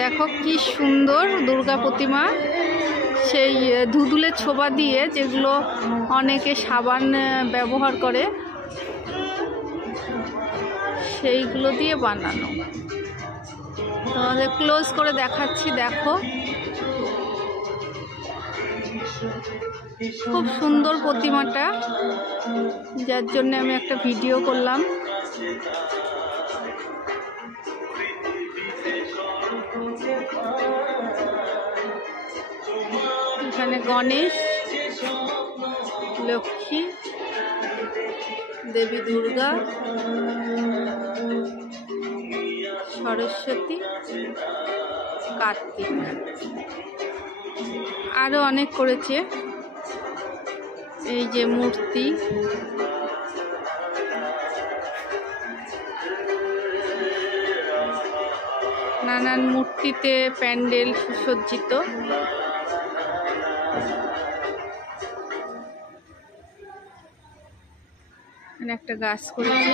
দেখো কি সুন্দর দুর্গা প্রতিমা। সেই ধুধুলের ছোবা দিয়ে, যেগুলো অনেকে সাবান ব্যবহার করে, সেইগুলো দিয়ে বানানো। তোমাদের ক্লোজ করে দেখাচ্ছি, দেখো খুব সুন্দর প্রতিমাটা, যার জন্য আমি একটা ভিডিও করলাম। এখানে গণেশ, লক্ষ্মী, দেবী দুর্গা, সরস্বতী, কার্তিক, আরো অনেক করেছে। এই যে মূর্তি, নানান মূর্তিতে প্যান্ডেল সুসজ্জিত। এখানে একটা গাছ করেছে।